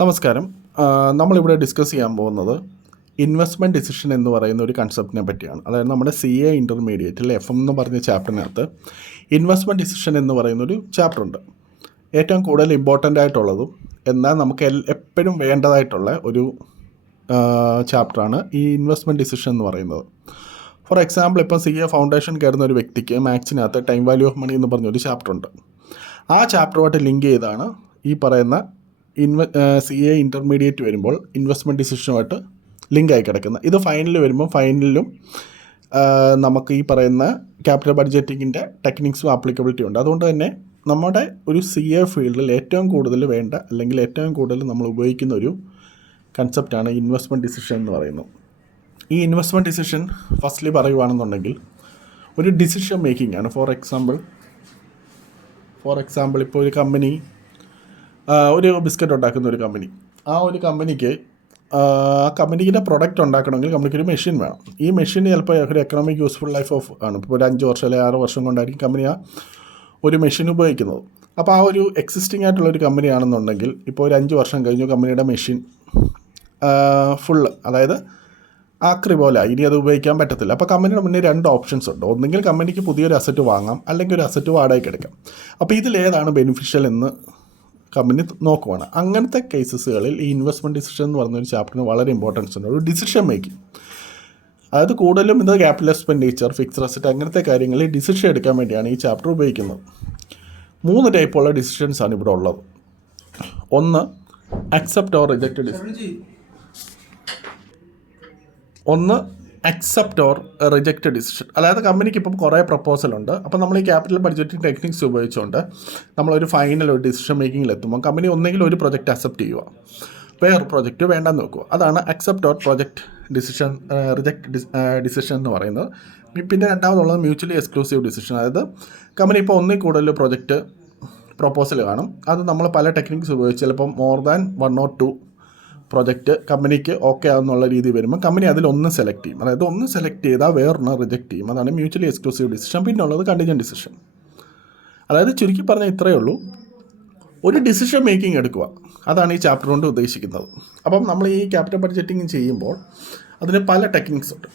നമസ്കാരം. നമ്മളിവിടെ ഡിസ്കസ് ചെയ്യാൻ പോകുന്നത് ഇൻവെസ്റ്റ്മെൻറ്റ് ഡിസിഷൻ എന്ന് പറയുന്ന ഒരു കൺസെപ്റ്റിനെ പറ്റിയാണ്. അതായത് നമ്മുടെ CA ഇൻ്റർമീഡിയറ്റിൽ FM എന്ന് പറഞ്ഞ ചാപ്റ്ററിനകത്ത് ഇൻവെസ്റ്റ്മെൻറ്റ് ഡിസിഷൻ എന്ന് പറയുന്നൊരു ചാപ്റ്ററുണ്ട്. ഏറ്റവും കൂടുതൽ ഇമ്പോർട്ടൻ്റ് ആയിട്ടുള്ളതും എന്നാൽ നമുക്ക് എപ്പോഴും വേണ്ടതായിട്ടുള്ള ഒരു ചാപ്റ്ററാണ് ഈ ഇൻവെസ്റ്റ്മെൻറ്റ് ഡിസിഷൻ എന്ന് പറയുന്നത്. ഫോർ എക്സാമ്പിൾ, ഇപ്പം CA ഫൗണ്ടേഷൻ കയറുന്ന ഒരു വ്യക്തിക്ക് മാത്സിനകത്ത് ടൈം വാല്യൂ ഓഫ് മണി എന്ന് പറഞ്ഞൊരു ചാപ്റ്ററുണ്ട്. ആ ചാപ്റ്ററുമായിട്ട് ലിങ്ക് ചെയ്താണ് ഈ പറയുന്ന CA ഇൻ്റർമീഡിയറ്റ് വരുമ്പോൾ ഇൻവെസ്റ്റ്മെൻറ്റ് ഡിസിഷനുമായിട്ട് ലിങ്കായി കിടക്കുന്നത്. ഇത് ഫൈനൽ വരുമ്പോൾ ഫൈനലിലും നമുക്ക് ഈ പറയുന്ന ക്യാപിറ്റൽ ബഡ്ജറ്റിങ്ങിൻ്റെ ടെക്നിക്സും ആപ്ലിക്കബിലിറ്റി ഉണ്ട്. അതുകൊണ്ട് തന്നെ നമ്മുടെ ഒരു CA ഫീൽഡിൽ ഏറ്റവും കൂടുതൽ വേണ്ട അല്ലെങ്കിൽ ഏറ്റവും കൂടുതൽ നമ്മൾ ഉപയോഗിക്കുന്ന ഒരു കൺസെപ്റ്റാണ് ഇൻവെസ്റ്റ്മെൻറ്റ് ഡിസിഷൻ എന്ന് പറയുന്നത്. ഈ ഇൻവെസ്റ്റ്മെൻറ്റ് ഡിസിഷൻ ഫസ്റ്റ്ലി പറയുകയാണെന്നുണ്ടെങ്കിൽ ഒരു ഡിസിഷൻ മേക്കിംഗ് ആണ്. ഫോർ എക്സാമ്പിൾ ഇപ്പോൾ ഒരു കമ്പനി ഒരു ബിസ്ക്കറ്റ് ഉണ്ടാക്കുന്ന ഒരു കമ്പനി, ആ ഒരു കമ്പനിക്ക് കമ്പനിയുടെ പ്രൊഡക്റ്റ് ഉണ്ടാക്കണമെങ്കിൽ കമ്പനിക്ക് ഒരു മെഷീൻ വേണം. ഈ മെഷീൻ ചിലപ്പോൾ ഒരു എക്കണോമിക് യൂസ്ഫുൾ ലൈഫ് ഓഫ് ആണ്. ഇപ്പോൾ ഒരു 5 വർഷം അല്ലെങ്കിൽ 6 വർഷം കൊണ്ടായിരിക്കും കമ്പനി ആ ഒരു മെഷീൻ ഉപയോഗിക്കുന്നത്. അപ്പോൾ ആ ഒരു എക്സിസ്റ്റിംഗ് ആയിട്ടുള്ളൊരു കമ്പനി ആണെന്നുണ്ടെങ്കിൽ ഇപ്പോൾ ഒരു 5 വർഷം കഴിഞ്ഞു കമ്പനിയുടെ മെഷീൻ ഫുള്ള്, അതായത് ആക്രി പോലെ ഇനി അത് ഉപയോഗിക്കാൻ പറ്റത്തില്ല. അപ്പോൾ കമ്പനിയുടെ മുന്നേ 2 ഓപ്ഷൻസ് ഉണ്ട്. ഒന്നെങ്കിൽ കമ്പനിക്ക് പുതിയൊരു അസറ്റ് വാങ്ങാം, അല്ലെങ്കിൽ ഒരു അസറ്റ് വാടകയ്ക്ക് എടുക്കാം. അപ്പോൾ ഇതിലേതാണ് ബെനിഫിഷ്യൽ എന്ന് കമ്പനി നോക്കുവാണ്. അങ്ങനത്തെ കേസസുകളിൽ ഈ ഇൻവെസ്റ്റ്മെൻറ്റ് ഡിസിഷൻ എന്ന് പറയുന്നൊരു ചാപ്റ്ററിന് വളരെ ഇമ്പോർട്ടൻസ് ഉണ്ട്. ഒരു ഡിസിഷൻ മേക്കിംഗ്, അതായത് കൂടുതലും ഇത് ക്യാപിറ്റൽ എക്സ്പെൻഡിച്ചർ, ഫിക്സ്ഡ് അസറ്റ് അങ്ങനത്തെ കാര്യങ്ങളിൽ ഡിസിഷൻ എടുക്കാൻ വേണ്ടിയാണ് ഈ ചാപ്റ്റർ ഉപയോഗിക്കുന്നത്. 3 ടൈപ്പുള്ള ഡിസിഷൻസ് ആണ് ഇവിടെ ഉള്ളത്. ഒന്ന്, accept or reject decision. Decision, അതായത് കമ്പനിക്ക് ഇപ്പം കുറേ പ്രപ്പോസലുണ്ട്. അപ്പോൾ നമ്മൾ ഈ ക്യാപിറ്റൽ ബഡ്ജറ്റിംഗ് ടെക്നിക്സ് ഉപയോഗിച്ചുകൊണ്ട് നമ്മളൊരു ഫൈനൽ ഒരു ഡിസിഷൻ മേക്കിങ്ങിൽ എത്തുമ്പോൾ കമ്പനി ഒന്നെങ്കിലും ഒരു പ്രൊജക്റ്റ് അക്സെപ്റ്റ് ചെയ്യുക, വേറെ പ്രൊജക്റ്റ് വേണ്ടെന്ന് നോക്കുക. അതാണ് അക്സെപ്റ്റ് ഓർ റിജക്റ്റ് ഡിസിഷൻ എന്ന് പറയുന്നത്. പിന്നെ രണ്ടാമതുള്ളത് മ്യൂച്വലി എക്സ്ക്ലൂസീവ് ഡിസിഷൻ. അതായത് കമ്പനി ഇപ്പോൾ ഒന്നിൽ കൂടുതൽ പ്രൊജക്റ്റ് പ്രപ്പോസൽ കാണും. അത് നമ്മൾ പല ടെക്നിക്സ് ഉപയോഗിച്ച് ചിലപ്പം മോർ ദാൻ 1 or 2 പ്രൊജക്റ്റ് കമ്പനിക്ക് ഓക്കെ ആണെന്നുള്ള രീതി വരുമ്പോൾ കമ്പനി അതിലൊന്ന് സെലക്ട് ചെയ്യും. അതായത് ഒന്ന് സെലക്ട് ചെയ്താൽ വേറൊന്ന് റിജക്റ്റ് ചെയ്യും. അതാണ് മ്യൂച്വലി എക്സ്ക്ലൂസീവ് ഡിസിഷൻ. പിന്നെ ഉള്ളത് കണ്ടിൻജൻറ്റ് ഡിസിഷൻ. അതായത് ചുരുക്കി പറഞ്ഞാൽ ഇത്രയേ ഉള്ളൂ, ഒരു ഡിസിഷൻ മേക്കിംഗ് എടുക്കുക. അതാണ് ഈ ചാപ്റ്റർ കൊണ്ട് ഉദ്ദേശിക്കുന്നത്. അപ്പം നമ്മൾ ഈ ക്യാപിറ്റൽ ബഡ്ജറ്റിംഗ് ചെയ്യുമ്പോൾ അതിന് പല ടെക്നിക്സ് ഉണ്ട്.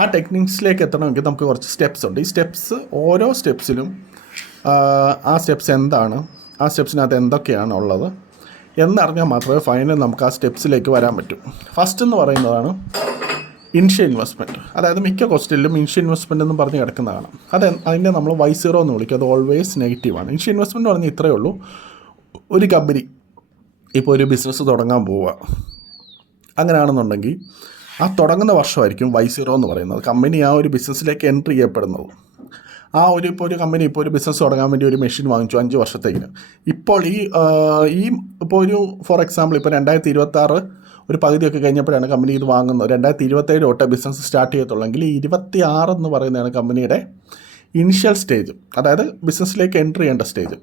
ആ ടെക്നിക്സിലേക്ക് എത്തണമെങ്കിൽ നമുക്ക് കുറച്ച് സ്റ്റെപ്സ് ഉണ്ട്. ഈ സ്റ്റെപ്സ് ഓരോ സ്റ്റെപ്സിലും ആ സ്റ്റെപ്സ് എന്താണ്, ആ സ്റ്റെപ്സിനകത്ത് എന്തൊക്കെയാണ് ഉള്ളത് എന്നറിഞ്ഞാൽ മാത്രമേ ഫൈനൽ നമുക്ക് ആ സ്റ്റെപ്സിലേക്ക് വരാൻ പറ്റൂ. ഫസ്റ്റ് എന്ന് പറയുന്നതാണ് ഇനിഷ്യൽ ഇൻവെസ്റ്റ്മെൻറ്റ്. അതായത് മിക്ക ക്വസ്റ്റ്യനിലും ഇനിഷ്യൽ ഇൻവെസ്റ്റ്മെൻറ്റ് എന്ന് പറഞ്ഞ് കിടക്കുന്നതാണ്. അതിൻ്റെ നമ്മൾ Y0 എന്ന് വിളിക്കും. അത് ഓൾവേസ് നെഗറ്റീവാണ്. ഇനിഷ്യൽ ഇൻവെസ്റ്റ്മെൻറ്റ് പറഞ്ഞാൽ ഇത്രയേ ഉള്ളൂ, ഒരു കമ്പനി ഇപ്പോൾ ഒരു ബിസിനസ് തുടങ്ങാൻ പോവുക, അങ്ങനെയാണെന്നുണ്ടെങ്കിൽ ആ തുടങ്ങുന്ന വർഷമായിരിക്കും Y0 എന്ന് പറയുന്നത്. കമ്പനി ആ ഒരു ബിസിനസ്സിലേക്ക് എൻട്രി ചെയ്യപ്പെടുന്നത്. ഇപ്പോൾ ഒരു കമ്പനി ഇപ്പോൾ ഒരു ബിസിനസ് തുടങ്ങാൻ വേണ്ടി ഒരു മെഷീൻ വാങ്ങിച്ചു 5 വർഷത്തേക്കിന്. ഇപ്പോൾ ഇപ്പോൾ ഒരു ഫോർ എക്സാമ്പിൾ ഇപ്പോൾ 2026 ഒരു പകുതിയൊക്കെ കഴിഞ്ഞപ്പോഴാണ് കമ്പനി ഇത് വാങ്ങുന്നത്. 2027 തൊട്ട് ബിസിനസ് സ്റ്റാർട്ട് ചെയ്യത്തുള്ളെങ്കിൽ 26 എന്ന് പറയുന്നതാണ് കമ്പനിയുടെ ഇനിഷ്യൽ സ്റ്റേജ്, അതായത് ബിസിനസ്സിലേക്ക് എൻട്രി ചെയ്യേണ്ട സ്റ്റേജ്.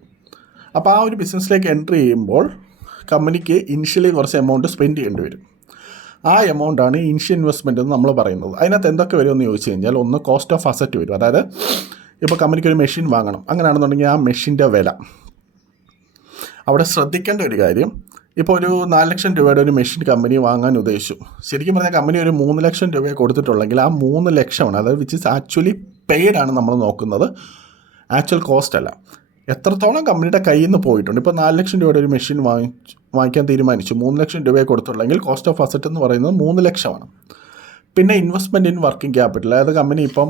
അപ്പോൾ ആ ഒരു ബിസിനസ്സിലേക്ക് എൻട്രി ചെയ്യുമ്പോൾ കമ്പനിക്ക് ഇനിഷ്യലി കുറച്ച് എമൗണ്ട് സ്പെൻഡ് ചെയ്യേണ്ടി വരും. ആ എമൗണ്ടാണ് ഇനിഷ്യൽ ഇൻവെസ്റ്റ്മെൻറ്റ് എന്ന് നമ്മൾ പറയുന്നത്. അതിനകത്ത് എന്തൊക്കെ വരുമെന്ന് ചോദിച്ചു കഴിഞ്ഞാൽ, ഒന്ന് കോസ്റ്റ് ഓഫ് അസറ്റ് വരും. അതായത് ഇപ്പോൾ കമ്പനിക്ക് ഒരു മെഷീൻ വാങ്ങണം, അങ്ങനെയാണെന്നുണ്ടെങ്കിൽ ആ മെഷീൻ്റെ വില. അവിടെ ശ്രദ്ധിക്കേണ്ട ഒരു കാര്യം, ഇപ്പോൾ ഒരു 4 ലക്ഷം രൂപയുടെ ഒരു മെഷീൻ കമ്പനി വാങ്ങാൻ ഉദ്ദേശിച്ചു. ശരിക്കും പറഞ്ഞാൽ കമ്പനി ഒരു 3 ലക്ഷം രൂപയെ കൊടുത്തിട്ടുള്ളെങ്കിൽ ആ 3 ലക്ഷമാണ്, അതായത് വിച്ച് ഇസ് ആക്ച്വലി പെയ്ഡ് ആണ് നമ്മൾ നോക്കുന്നത്, ആക്ച്വൽ കോസ്റ്റ് അല്ല. എത്രത്തോളം കമ്പനിയുടെ കയ്യിൽ നിന്ന് പോയിട്ടുണ്ട്. ഇപ്പോൾ 4 ലക്ഷം രൂപയുടെ ഒരു മെഷീൻ വാങ്ങിക്കാൻ തീരുമാനിച്ചു, 3 ലക്ഷം രൂപയെ കൊടുത്തുള്ളെങ്കിൽ കോസ്റ്റ് ഓഫ് അസറ്റ് എന്ന് പറയുന്നത് 3 ലക്ഷമാണ്. പിന്നെ ഇൻവെസ്റ്റ്മെൻറ്റ് ഇൻ വർക്കിംഗ് ക്യാപിറ്റൽ, അതായത് കമ്പനി ഇപ്പം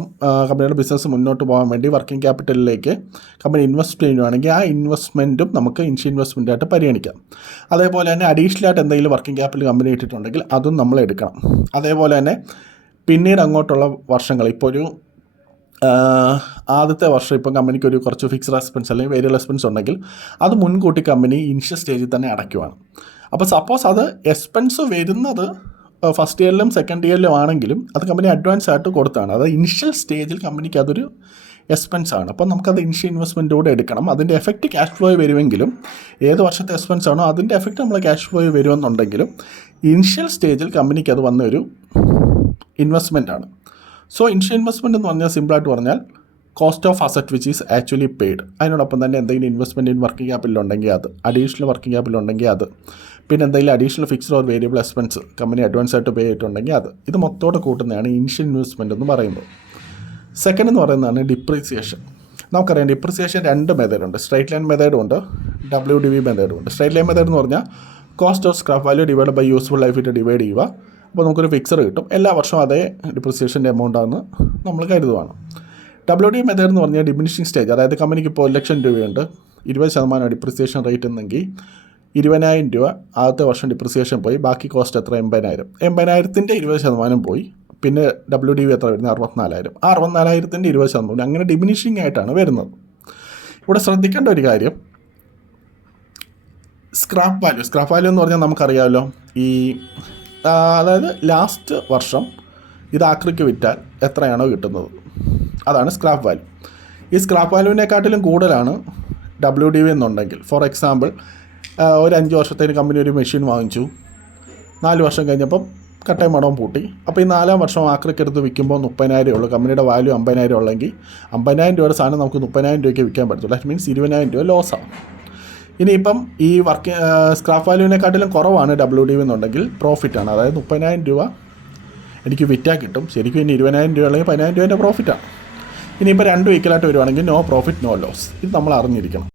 കമ്പനിയുടെ ബിസിനസ് മുന്നോട്ട് പോകാൻ വേണ്ടി വർക്കിംഗ് ക്യാപിറ്റലിലേക്ക് കമ്പനി ഇൻവെസ്റ്റ് ചെയ്യുകയാണെങ്കിൽ ആ ഇൻവെസ്റ്റ്മെൻറ്റും നമുക്ക് ഇനിഷ്യൽ ഇൻവെസ്റ്റ്മെൻറ്റായിട്ട് പരിഗണിക്കാം. അതേപോലെ തന്നെ അഡീഷണൽ ആയിട്ട് എന്തെങ്കിലും വർക്കിംഗ് ക്യാപിറ്റൽ കമ്പനി ഇട്ടിട്ടുണ്ടെങ്കിൽ അതും നമ്മൾ എടുക്കണം. അതേപോലെ തന്നെ പിന്നീട് അങ്ങോട്ടുള്ള വർഷങ്ങൾ, ഇപ്പോൾ ഒരു ആദ്യത്തെ വർഷം ഇപ്പം കമ്പനിക്ക് ഒരു കുറച്ച് ഫിക്സ്ഡ് എക്സ്പെൻസ് അല്ലെങ്കിൽ വേരിയബിൾ എക്സ്പെൻസ് ഉണ്ടെങ്കിൽ അത് മുൻകൂട്ടി കമ്പനി ഇനിഷ്യൽ സ്റ്റേജിൽ തന്നെ അടയ്ക്കുവാണ്. അപ്പോൾ സപ്പോസ് അത് എക്സ്പെൻസ് വരുന്നത് ഫസ്റ്റ് ഇയറിലും സെക്കൻഡ് ഇയറിലും ആണെങ്കിലും അത് കമ്പനി അഡ്വാൻസ് ആയിട്ട് കൊടുത്താണ്. അത് ഇനിഷ്യൽ സ്റ്റേജിൽ കമ്പനിക്ക് അതൊരു എക്സ്പെൻസ് ആണ്. അപ്പോൾ നമുക്കത് ഇനിഷ്യൽ ഇൻവെസ്റ്റ്മെൻറ്റ് കൂടെ എടുക്കണം. അതിൻ്റെ എഫക്റ്റ് ക്യാഷ് ഫ്ലോ വരുമെങ്കിലും, ഏത് വർഷത്തെ എക്സ്പെൻസ് ആണോ അതിൻ്റെ എഫക്റ്റ് നമ്മൾ ക്യാഷ് ഫ്ലോ വരുമെന്നുണ്ടെങ്കിലും ഇനിഷ്യൽ സ്റ്റേജിൽ കമ്പനിക്ക് അത് വന്ന ഒരു ഇൻവെസ്റ്റ്മെൻ്റ് ആണ്. സോ ഇനിഷ്യൽ ഇൻവെസ്റ്റ്മെൻറ്റ് എന്ന് പറഞ്ഞാൽ സിമ്പിളായിട്ട് പറഞ്ഞാൽ cost of asset which is actually paid. അതിനോടൊപ്പം തന്നെ എന്തെങ്കിലും ഇൻവെസ്റ്റ്മെൻറ്റ് ഇൻ വർക്കിംഗ് ക്യാപിറ്റൽ ഉണ്ടെങ്കിൽ അത്, അഡീഷണൽ വർക്കിംഗ് ക്യാപിറ്റൽ ഉണ്ടെങ്കിൽ അത്, പിന്നെ എന്തെങ്കിലും additional fixed or variable expense company advance ആയിട്ട് പേ ചെയ്തിട്ടുണ്ടെങ്കിൽ അത് ഇത് മൊത്തത്തോടെ കൂട്ടുന്നതാണ് ഇനിഷ്യൽ ഇൻവെസ്റ്റ്മെൻറ്റ് എന്ന് പറയുന്നത്. സെക്കൻഡ് എന്ന് പറയുന്നതാണ് ഡിപ്രീസിയേഷൻ. നമുക്കറിയാം ഡിപ്രീസിയേഷൻ 2 മെത്തേഡുണ്ട്. സ്ട്രൈറ്റ് ലൈൻ മെത്തേഡും ഉണ്ട്, WDV മെത്തേഡും ഉണ്ട്. സ്ട്രൈറ്റ് ലൈൻ മെത്തേഡ് എന്ന് പറഞ്ഞാൽ cost of scrap value divide by useful life ഇട്ട് ഡിവൈഡ് ചെയ്യുക. അപ്പോൾ നമുക്കൊരു ഫിക്സഡ് കിട്ടും. എല്ലാ വർഷവും അതേ ഡിപ്രീസിയേഷൻ്റെ എമൗണ്ടാണെന്ന് നമ്മൾ കരുതുവാണ്. WDV മെത്തേഡ് എന്ന് പറഞ്ഞാൽ ഡിമിനിഷിങ് സ്റ്റേജ്, അതായത് കമ്പനിക്ക് ഇപ്പോൾ 1 ലക്ഷം രൂപയുണ്ട്, 20% ഡിപ്രീസിയേഷൻ റേറ്റ് എന്നെങ്കിൽ 20,000 രൂപ ആദ്യത്തെ വർഷം ഡിപ്രീസിയേഷൻ പോയി, ബാക്കി കോസ്റ്റ് എത്ര 80,000. 80,000ൻ്റെ 20% പോയി. പിന്നെ WDV എത്ര വരുന്നത് 64,000. ആ 64,000ൻ്റെ 20% അങ്ങനെ ഡിമിനിഷിങ് ആയിട്ടാണ് വരുന്നത്. ഇവിടെ ശ്രദ്ധിക്കേണ്ട ഒരു കാര്യം, സ്ക്രാപ്പ് വാല്യൂ എന്ന് പറഞ്ഞാൽ നമുക്കറിയാമല്ലോ, അതായത് ലാസ്റ്റ് വർഷം ഇത് ആക്രിക്ക് വിറ്റാൽ എത്രയാണോ കിട്ടുന്നത് അതാണ് സ്ക്രാപ്പ് വാല്യൂ. ഈ സ്ക്രാപ്പ് വാല്യൂവിനെക്കാട്ടിലും കൂടുതലാണ് WDV എന്നുണ്ടെങ്കിൽ, ഫോർ എക്സാമ്പിൾ ഒരു 5 വർഷത്തേന് കമ്പനി ഒരു മെഷീൻ വാങ്ങിച്ചു, 4 വർഷം കഴിഞ്ഞപ്പം കട്ടയും മടവും പൂട്ടി. അപ്പോൾ ഈ 4-ാം വർഷം ആക്രിക്ക് എടുത്ത് വിൽക്കുമ്പോൾ 30,000 ഉള്ളൂ, കമ്പനിയുടെ വാല്യൂ 50,000 ഉള്ളെങ്കിൽ 50,000 രൂപയുടെ സാധനം നമുക്ക് 30,000 രൂപയ്ക്ക് വിൽക്കാൻ പറ്റത്തുള്ളൂ. ദാറ്റ് മീൻസ് 20,000 രൂപ ലോസാണ്. ഇനിയിപ്പം ഈ സ്ക്രാപ്പ് വാല്യൂവിനെക്കാട്ടിലും കുറവാണ് WDV എന്നുണ്ടെങ്കിൽ പ്രോഫിറ്റാണ്, അതായത് 30,000 രൂപ എനിക്ക് വിറ്റാൽ കിട്ടും. ശരിക്കും ഇനി 20,000 രൂപ അല്ലെങ്കിൽ 10,000 രൂപേൻ്റെ പ്രോഫിറ്റാണ്. ഇനിയിപ്പോൾ 2 ഈക്വലായിട്ട് വരുവാണെങ്കിൽ നോ പ്രോഫിറ്റ് നോ ലോസ്. ഇത് നമ്മൾ അറിഞ്ഞിരിക്കണം.